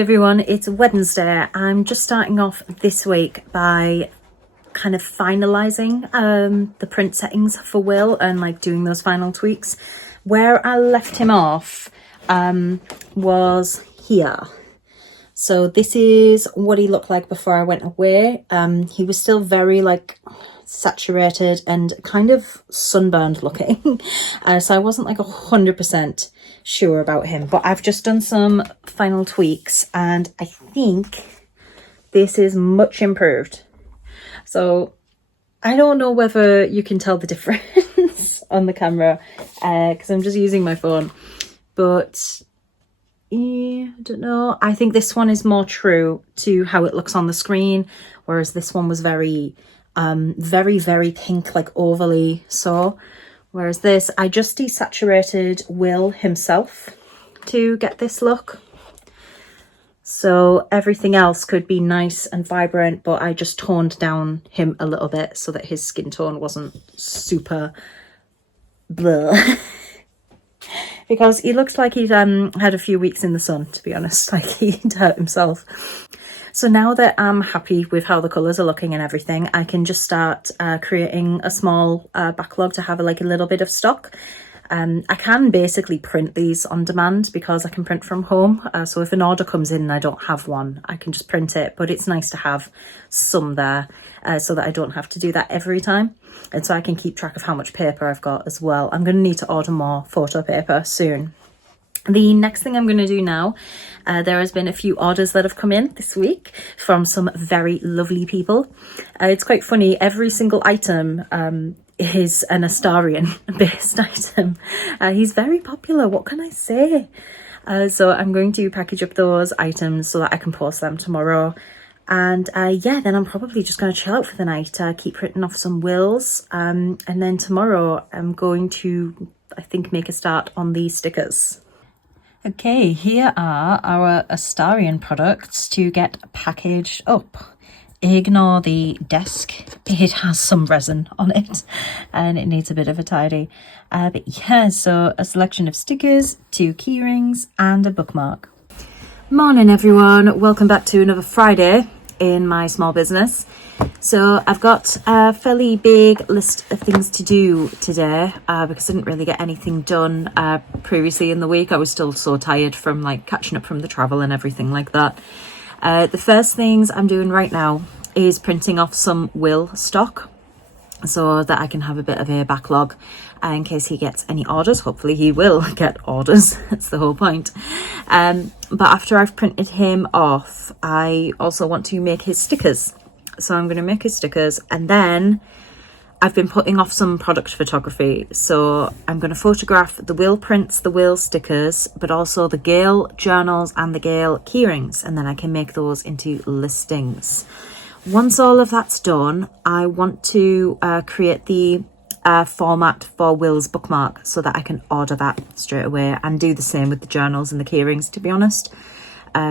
everyone, it's Wednesday. I'm just starting off this week by kind of finalising the print settings for Will and like doing those final tweaks. Where I left him off was here. So this is what he looked like before I went away. He was still very like saturated and kind of sunburned looking. So I wasn't like 100% sure about him, but I've just done some final tweaks and I think this is much improved. So I don't know whether you can tell the difference on the camera because I'm just using my phone, but yeah, I don't know. I think this one is more true to how it looks on the screen, whereas this one was very very pink, like overly so. Whereas this, I just desaturated Will himself to get this look. So everything else could be nice and vibrant, but I just toned down him a little bit so that his skin tone wasn't super bleh. Because he looks like he'd had a few weeks in the sun, to be honest, like he'd hurt himself. So now that I'm happy with how the colours are looking and everything, I can just start creating a small backlog to have a little bit of stock. I can basically print these on demand because I can print from home. So if an order comes in and I don't have one, I can just print it. But it's nice to have some there so that I don't have to do that every time. And so I can keep track of how much paper I've got as well. I'm going to need to order more photo paper soon. The next thing I'm going to do now, there has been a few orders that have come in this week from some very lovely people. It's quite funny, every single item is an Astarian based item. He's very popular, what can I say? So I'm going to package up those items so that I can post them tomorrow. And yeah, then I'm probably just going to chill out for the night, keep printing off some wills. And then tomorrow I'm going to, I think, make a start on the stickers. Okay, here are our Astarian products to get packaged up. Ignore the desk, it has some resin on it and it needs a bit of a tidy. But yeah, so a selection of stickers, 2 key rings and a bookmark. Morning everyone, welcome back to another Friday in my small business. So I've got a fairly big list of things to do today because I didn't really get anything done previously in the week. I was still so tired from like catching up from the travel and everything like that. The first things I'm doing right now is printing off some Will stock so that I can have a bit of a backlog in case he gets any orders. Hopefully he will get orders, that's the whole point. But after I've printed him off, I also want to make his stickers. So I'm going to make his stickers and then I've been putting off some product photography. So I'm going to photograph the Will prints, the Will stickers, but also the Gale journals and the Gale keyrings. And then I can make those into listings. Once all of that's done, I want to create the format for Will's bookmark so that I can order that straight away and do the same with the journals and the keyrings, to be honest,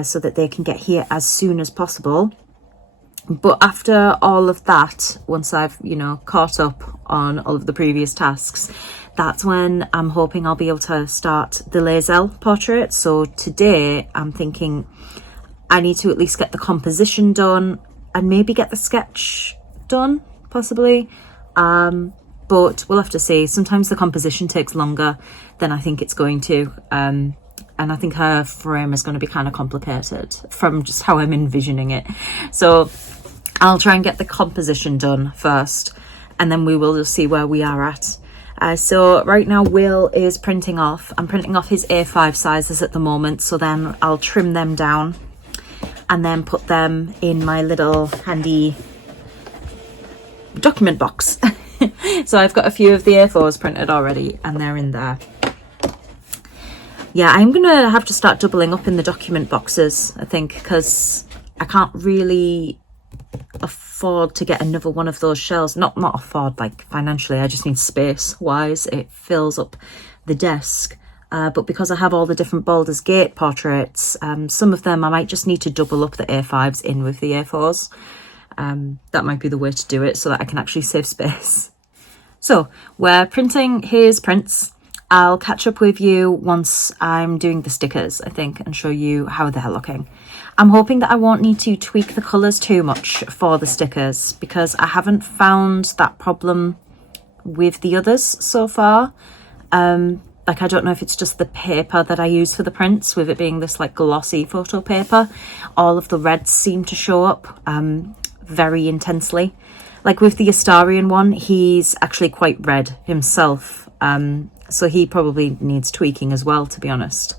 so that they can get here as soon as possible. But after all of that, once I've, caught up on all of the previous tasks, that's when I'm hoping I'll be able to start the Lae'Zel portrait. So today I'm thinking I need to at least get the composition done and maybe get the sketch done, possibly. But we'll have to see. Sometimes the composition takes longer than I think it's going to. And I think her frame is going to be kind of complicated from just how I'm envisioning it. So I'll try and get the composition done first, and then we will just see where we are at. So right now Will is printing off. I'm printing off his A5 sizes at the moment, so then I'll trim them down and then put them in my little handy document box. So I've got a few of the A4s printed already and they're in there. Yeah, I'm gonna have to start doubling up in the document boxes, I think, because I can't really afford to get another one of those shelves. Not afford like financially, I just need space wise. It fills up the desk. But because I have all the different Baldur's Gate portraits, some of them I might just need to double up the A5s in with the A4s. That might be the way to do it so that I can actually save space. So we're printing his prints. I'll catch up with you once I'm doing the stickers, I think, and show you how they're looking. I'm hoping that I won't need to tweak the colours too much for the stickers, because I haven't found that problem with the others so far. Like, I don't know if it's just the paper that I use for the prints, with it being this like glossy photo paper. All of the reds seem to show up very intensely. Like with the Astarion one, he's actually quite red himself. So he probably needs tweaking as well, to be honest.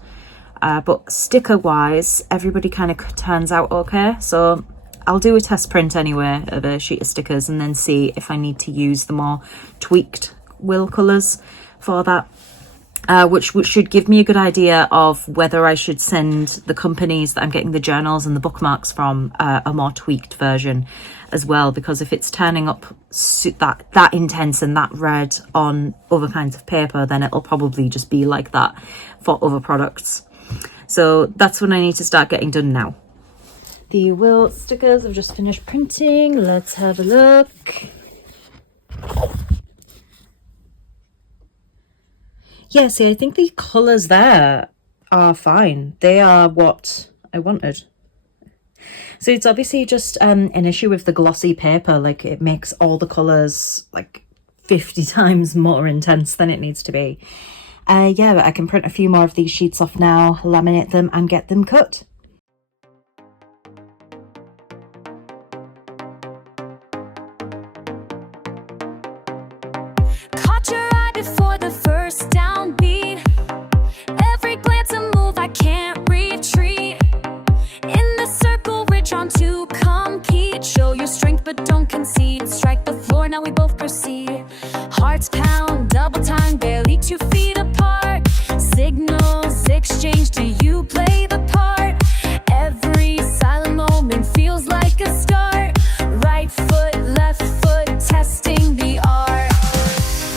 But sticker wise, everybody kind of turns out okay. So I'll do a test print anyway of a sheet of stickers and then see if I need to use the more tweaked Will colours for that. Which should give me a good idea of whether I should send the companies that I'm getting the journals and the bookmarks from a more tweaked version as well, because if it's turning up that intense and that red on other kinds of paper, then it'll probably just be like that for other products. So that's what I need to start getting done now. The Will stickers I've just finished printing. Let's have a look. Yeah, see, I think the colours there are fine. They are what I wanted. So it's obviously just an issue with the glossy paper. Like, it makes all the colours like 50 times more intense than it needs to be. Yeah, but I can print a few more of these sheets off now, laminate them and get them cut. Caught your eye before the first downbeat. Every glance a move, I can't retreat. In the circle, we're drawn to compete. Show your strength, but don't concede. Strike the floor, now we both proceed. Hearts pound, double time, barely 2 feet apart. Signals exchange, do you play the part? Every silent moment feels like a start. Right foot, left foot, testing the art.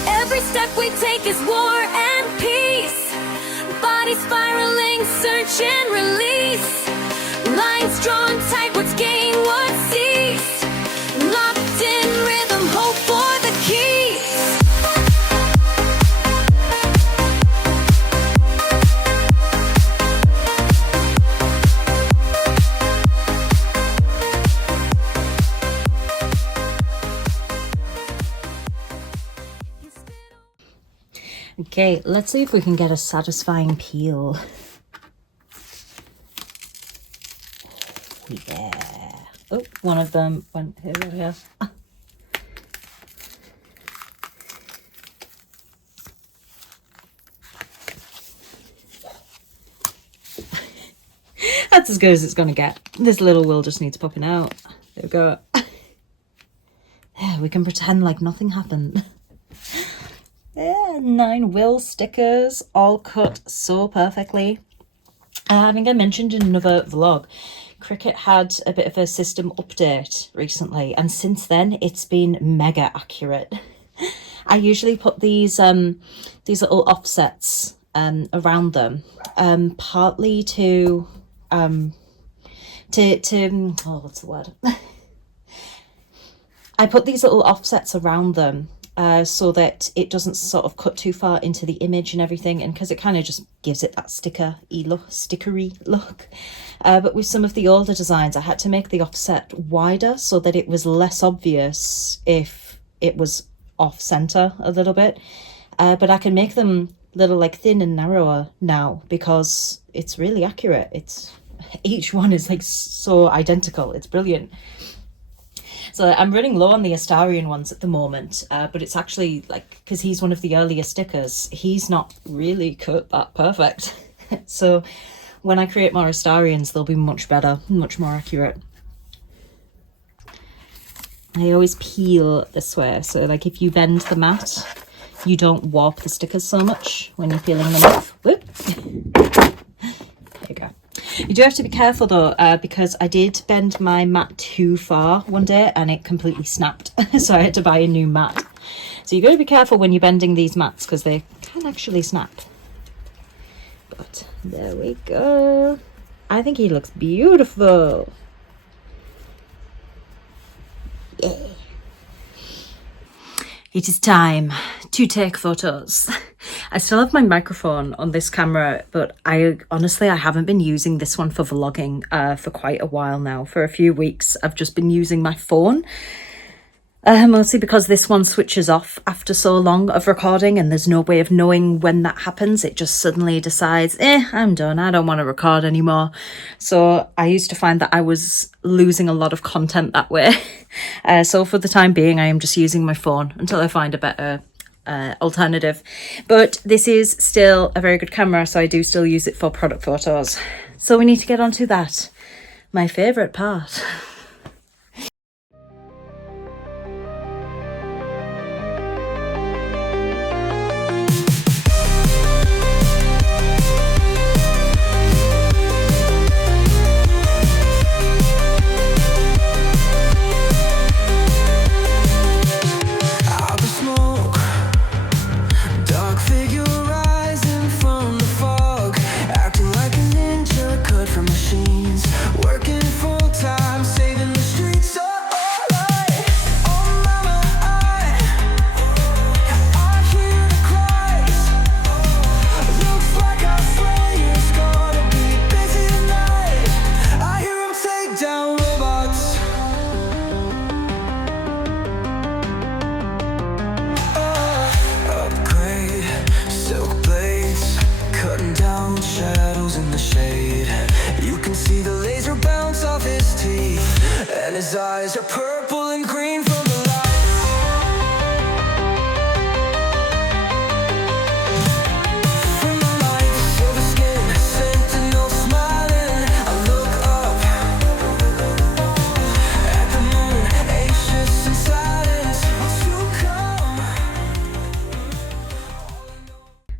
Every step we take is war and peace. Body spiraling, search and release. Lines drawn tight, what's gained, what ceased. Locked in rhythm, hope for the keys. Okay, let's see if we can get a satisfying peel. Yeah. Oh, one of them went here. That's as good as it's going to get. This little Will just needs popping out. There we go. Yeah, we can pretend like nothing happened. Yeah, 9 Will stickers, all cut so perfectly. I think I mentioned in another vlog, Cricut had a bit of a system update recently, and since then it's been mega accurate. I usually put these little offsets around them, partly to what's the word? I put these little offsets around them so that it doesn't sort of cut too far into the image and everything, and because it kind of just gives it that stickery look. But with some of the older designs, I had to make the offset wider so that it was less obvious if it was off center a little bit. But I can make them little like thin and narrower now because it's really accurate. Each one is like so identical. It's brilliant. So I'm running low on the Astarion ones at the moment, but it's actually like, because he's one of the earlier stickers, he's not really cut that perfect. So when I create more Astarions, they'll be much better, much more accurate. I always peel this way, so like if you bend the mat, you don't warp the stickers so much when you're peeling them off. Whoop. There you go. You do have to be careful though, because I did bend my mat too far one day and it completely snapped. So I had to buy a new mat. So you've got to be careful when you're bending these mats because they can actually snap. But there we go. I think he looks beautiful. Yeah. It is time to take photos. I still have my microphone on this camera, but I honestly haven't been using this one for vlogging for quite a while now. For a few weeks, I've just been using my phone. Mostly because this one switches off after so long of recording and there's no way of knowing when that happens. It just suddenly decides, I'm done. I don't want to record anymore. So I used to find that I was losing a lot of content that way. So for the time being, I am just using my phone until I find a better alternative. But this is still a very good camera, so I do still use it for product photos. So we need to get on to that. My favourite part. His eyes are purple and green from the light. From the light, silver skin, sentinel smiling. I look up at the moon, anxious and silent. Won't you come?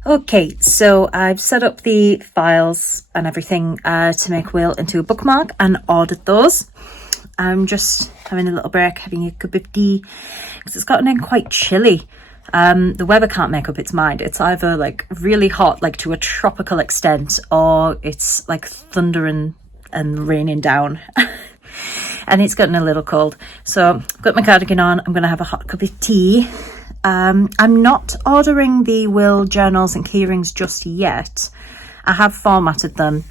Okay, so I've set up the files and everything to make Will into a bookmark and ordered those. I'm just having a little break, having a cup of tea, because it's gotten in quite chilly. The weather can't make up its mind. It's either like really hot, like to a tropical extent, or it's like thunder and raining down. And it's gotten a little cold. So I've got my cardigan on. I'm going to have a hot cup of tea. I'm not ordering the Will journals and keyrings just yet. I have formatted them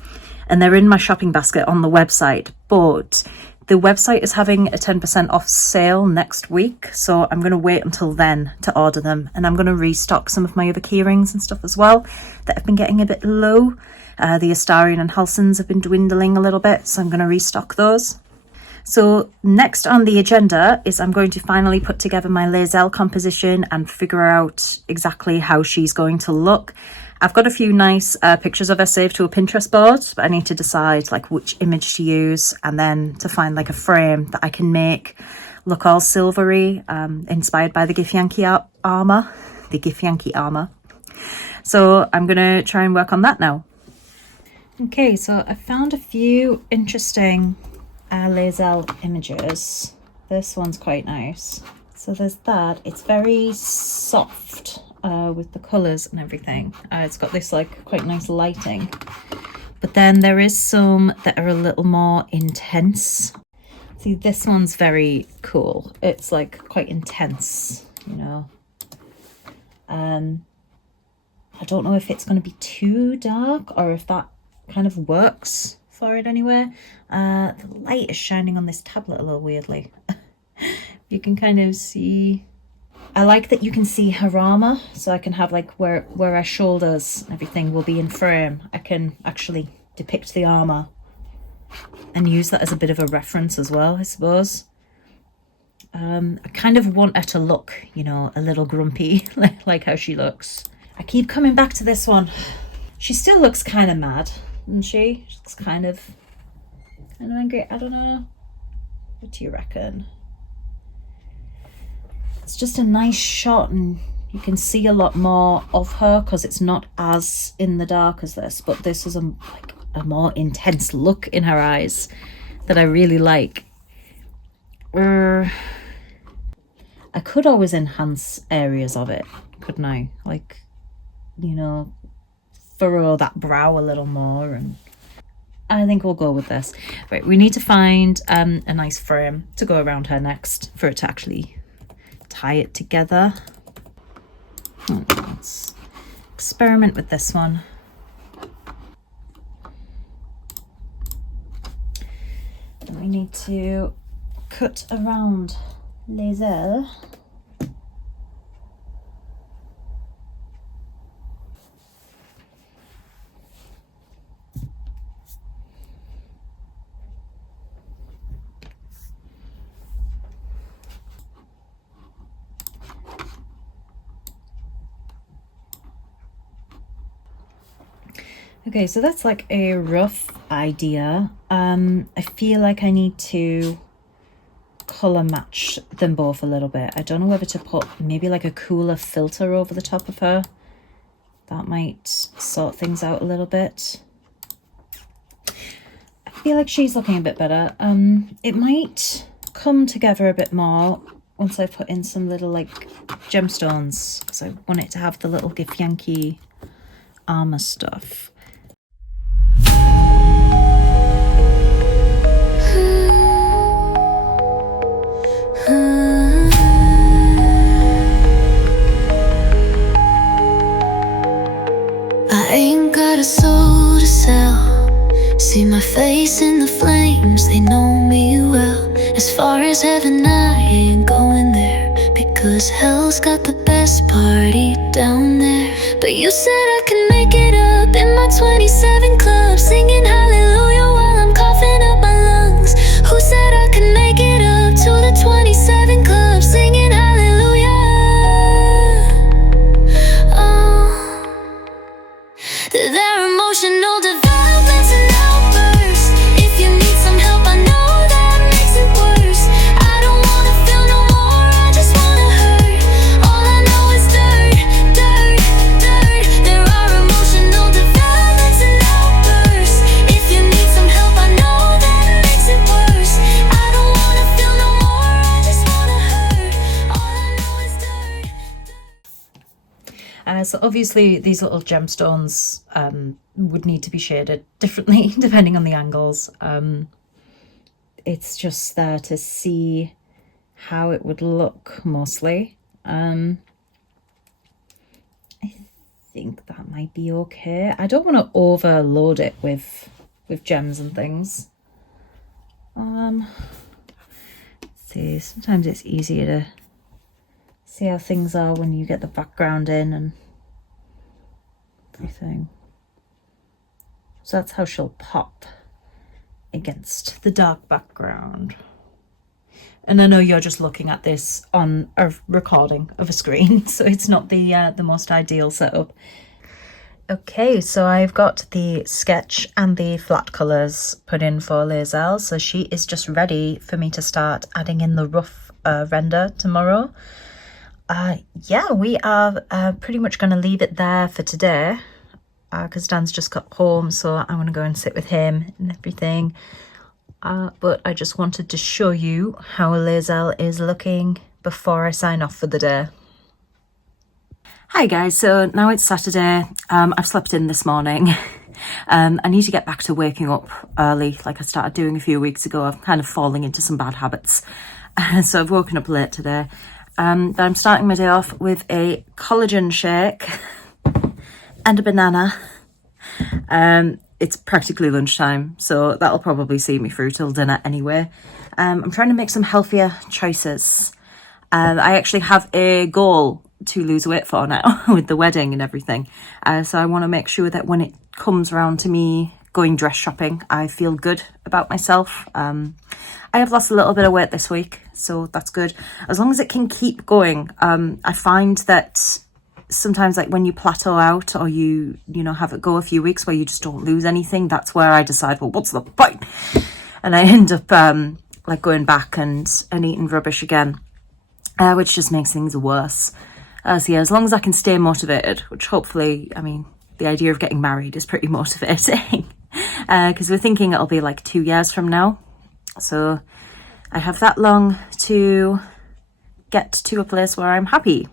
and they're in my shopping basket on the website, but the website is having a 10% off sale next week, so I'm going to wait until then to order them, and I'm going to restock some of my other keyrings and stuff as well that have been getting a bit low. The Astarian and Halsons have been dwindling a little bit, so I'm going to restock those. So next on the agenda is I'm going to finally put together my Lae'Zel composition and figure out exactly how she's going to look. I've got a few nice pictures of her saved to a Pinterest board, but I need to decide like which image to use and then to find like a frame that I can make look all silvery, inspired by the Githyanki armour. The Githyanki armour. So I'm going to try and work on that now. Okay, so I found a few interesting Lae'Zel images. This one's quite nice. So there's that. It's very soft. With the colours and everything. It's got this like quite nice lighting, but then there is some that are a little more intense. See, this one's very cool. It's like quite intense, you know. I don't know if it's going to be too dark or if that kind of works for it anyway. The light is shining on this tablet a little weirdly. You can kind of see. I like that you can see her armour, so I can have like where her shoulders and everything will be in frame. I can actually depict the armour and use that as a bit of a reference as well, I suppose. I kind of want her to look, you know, a little grumpy, like how she looks. I keep coming back to this one. She still looks kind of mad, doesn't she? She looks kind of angry. I don't know. What do you reckon? It's just a nice shot and you can see a lot more of her because it's not as in the dark as this, but this is a more intense look in her eyes that I really like. I could always enhance areas of it, couldn't I? Like, you know, furrow that brow a little more, and I think we'll go with this. Right, we need to find a nice frame to go around her next for it to actually tie it together. Let's experiment with this one. And we need to cut around Lae'Zel. Okay, so that's like a rough idea. I feel like I need to colour match them both a little bit. I don't know whether to put maybe like a cooler filter over the top of her. That might sort things out a little bit. I feel like she's looking a bit better. It might come together a bit more once I put in some little like gemstones, because I want it to have the little Githyanki armour stuff. I ain't got a soul to sell. See my face in the flames, they know me well. As far as heaven, I ain't going there, because hell's got the best party down there. But you said I can make it up in my 27 club, singing hallelujah while I'm coughing up my lungs. Who said I could make it up to the 27 club, singing hallelujah? Oh, their emotional development's an outburst. If you need some help, I know that makes it worse. I don't wanna feel no more, I just wanna hurt. All I know is dirt, dirt, dirt. There are emotional developments and outbursts. If you need some help, I know that makes it worse. I don't wanna feel no more, I just wanna hurt. All I know is dirt, dirt. So obviously these little gemstones would need to be shaded differently depending on the angles. It's just there to see how it would look mostly. I think that might be okay. I don't want to overload it with gems and things. Let's see, sometimes it's easier to see how things are when you get the background in and everything. So that's how she'll pop against the dark background. And I know you're just looking at this on a recording of a screen, so it's not the most ideal setup. Okay, so I've got the sketch and the flat colours put in for Lae'Zel, so she is just ready for me to start adding in the rough render tomorrow. Yeah, we are pretty much going to leave it there for today, because Dan's just got home, so I'm going to go and sit with him and everything. But I just wanted to show you how Lae'Zel is looking before I sign off for the day. Hi guys, so now it's Saturday. I've slept in this morning. I need to get back to waking up early like I started doing a few weeks ago. I'm kind of falling into some bad habits. So I've woken up late today. But I'm starting my day off with a collagen shake and a banana. It's practically lunchtime, so that'll probably see me through till dinner anyway. I'm trying to make some healthier choices. I actually have a goal to lose weight for now with the wedding and everything. So I want to make sure that when it comes around to me going dress shopping, I feel good about myself. I have lost a little bit of weight this week, so that's good. As long as it can keep going. I find that sometimes, like when you plateau out or you know have it go a few weeks where you just don't lose anything, that's where I decide, well, what's the point? And I end up like going back and eating rubbish again, which just makes things worse. So yeah, as long as I can stay motivated, which hopefully, I mean, the idea of getting married is pretty motivating, because we're thinking it'll be like 2 years from now. So I have that long to get to a place where I'm happy.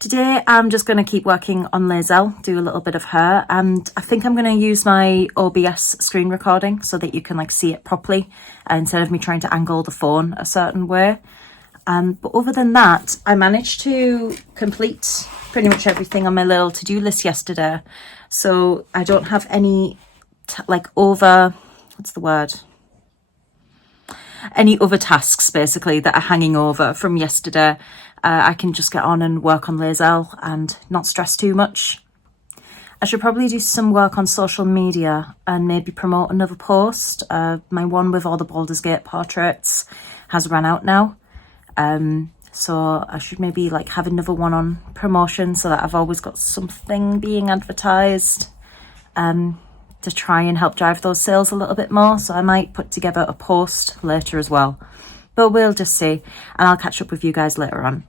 Today, I'm just going to keep working on Lae'Zel, do a little bit of her, and I think I'm going to use my OBS screen recording so that you can like see it properly instead of me trying to angle the phone a certain way. But other than that, I managed to complete pretty much everything on my little to-do list yesterday. So I don't have any any other tasks basically that are hanging over from yesterday. I can just get on and work on Lae'Zel and not stress too much. I should probably do some work on social media and maybe promote another post. My one with all the Baldur's Gate portraits has run out now. So I should maybe like have another one on promotion so that I've always got something being advertised to try and help drive those sales a little bit more. So I might put together a post later as well, but we'll just see, and I'll catch up with you guys later on.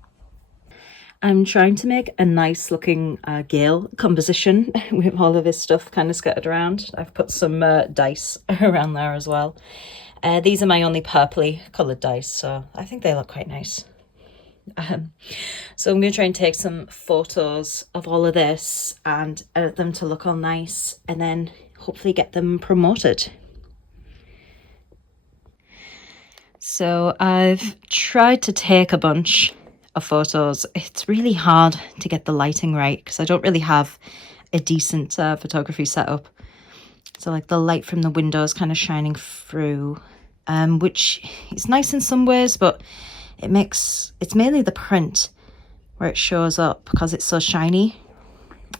I'm trying to make a nice looking Gale composition with all of this stuff kind of scattered around. I've put some dice around there as well. These are my only purpley coloured dice, so I think they look quite nice. So I'm going to try and take some photos of all of this and edit them to look all nice, and then hopefully get them promoted. So I've tried to take a bunch of photos. It's really hard to get the lighting right because I don't really have a decent photography setup. So like the light from the windows kind of shining through, which is nice in some ways, but it's mainly the print where it shows up because it's so shiny.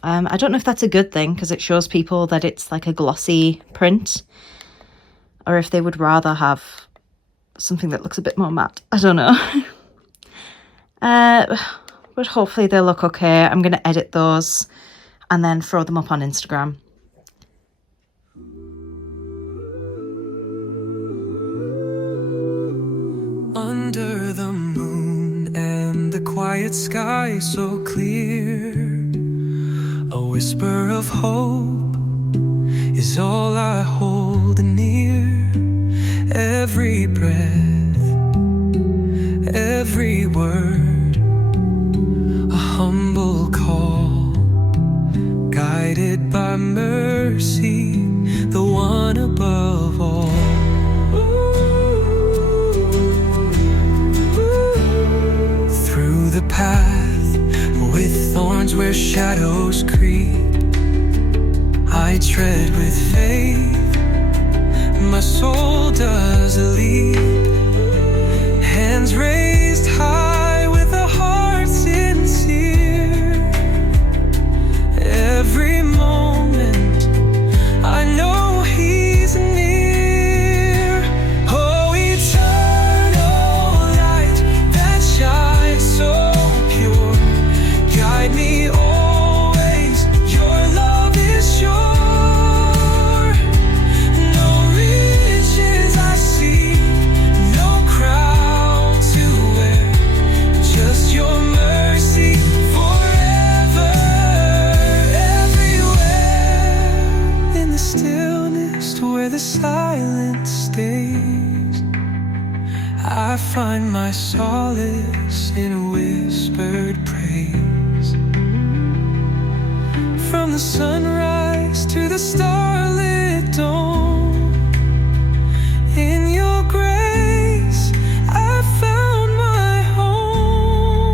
I don't know if that's a good thing because it shows people that it's like a glossy print, or if they would rather have something that looks a bit more matte. I don't know. But hopefully they'll look okay. I'm going to edit those and then throw them up on Instagram. Under the moon and the quiet sky so clear, a whisper of hope is all I hold near. Every breath, every word, a humble call, guided by mercy, the one above all. Through the path with thorns where shadows creep, I tread with faith, my soul does leap. Hands raised high with a heart sincere. Every moment I know He's near. Oh, eternal light that shines so pure, guide me always, your love is sure. No riches I see, no crown to wear, just your mercy forever, everywhere. In the stillness where the silence stays, I find my solace in whispered praise. From the sunrise to the starlit dawn, in your grace I found my home.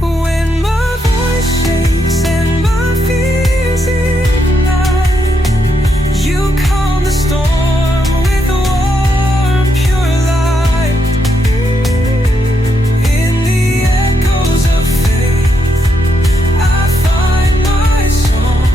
When my voice shakes and my fears ignite, you calm the storm with warm, pure light. In the echoes of faith I find my song,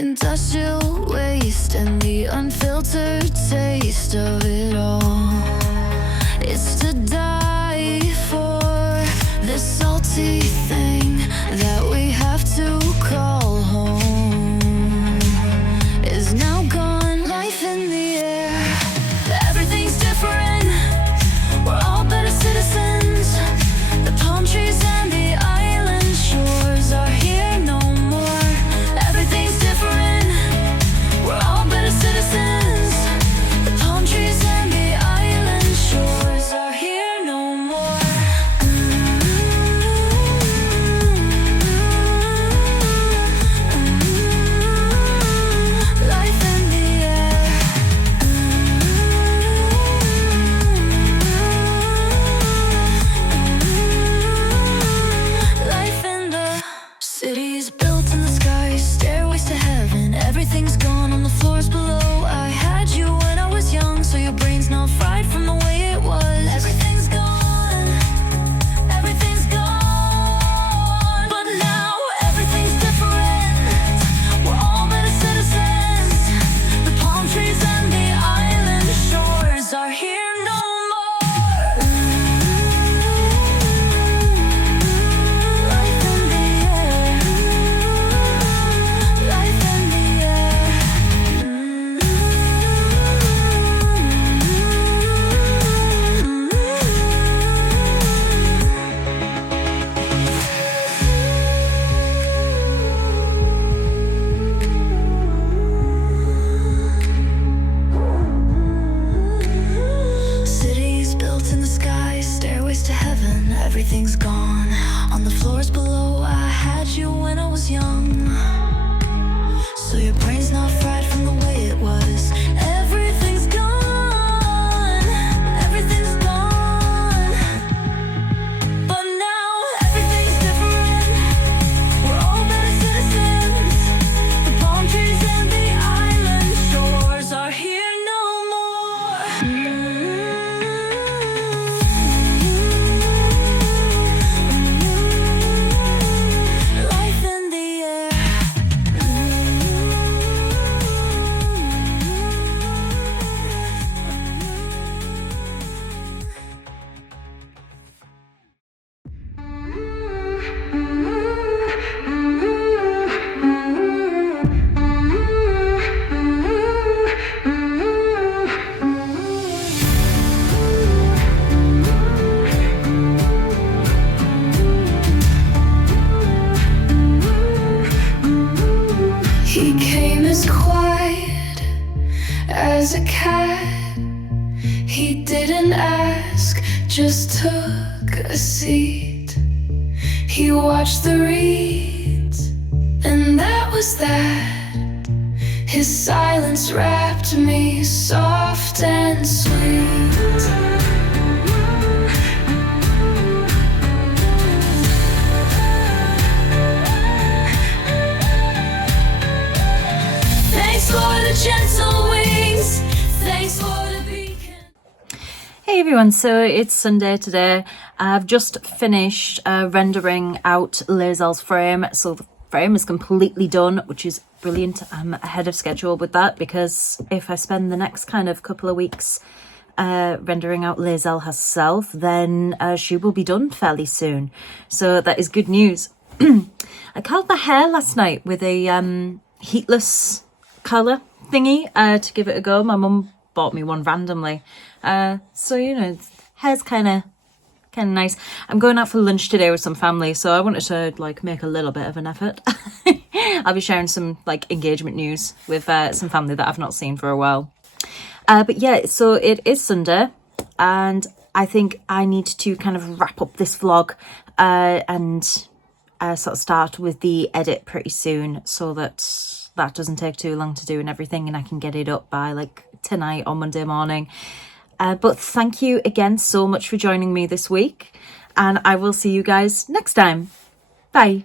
Industrial waste and the unfiltered taste of it all. It's to die for, this salty thing that we have to call home is now gone. Life in the air, everything's different. We're all better citizens. The palm trees and the island shores are here no more. Everything's different. We're all better citizens. The palm trees and the island shores are here no more. Life in the air. Life in the cities built in the sky, stairways to heaven. Everything's gone on the floors below. I had you when I was young, so your brain's not fried from the way it was. Everything's gone, everything's gone. But now everything's different. We're all better citizens. The palm trees and the island shores are here no more. Life in the air. Life in the air. Cities built in the sky, stairways to heaven. Everything's gone on the floors below. I had you when I was young, so your brain's not fried from the way it was. Everything's gone, everything's gone. But now everything's different. We're all better citizens. The palm trees and the island shores are here no more. Life in the air. He came as quiet as a cat. He didn't ask, just took a seat. He watched the reeds, and that was that. His silence wrapped me soft and sweet. Thanks for the gentle wings. Thanks for the beacon. Hey everyone, so it's Sunday today. I've just finished rendering out Lae'Zel's frame, so the frame is completely done, which is brilliant. I'm ahead of schedule with that because if I spend the next kind of couple of weeks rendering out Lae'Zel herself, then she will be done fairly soon. So that is good news. I curled my hair last night with a heatless colour thingy to give it a go. My mum bought me one randomly. So, you know, hair's kind of nice. I'm going out for lunch today with some family, so I wanted to like make a little bit of an effort. I'll be sharing some like engagement news with some family that I've not seen for a while. But yeah, so it is Sunday and I think I need to kind of wrap up this vlog and sort of start with the edit pretty soon so that doesn't take too long to do and everything, and I can get it up by like tonight or Monday morning. But thank you again so much for joining me this week, and I will see you guys next time. Bye.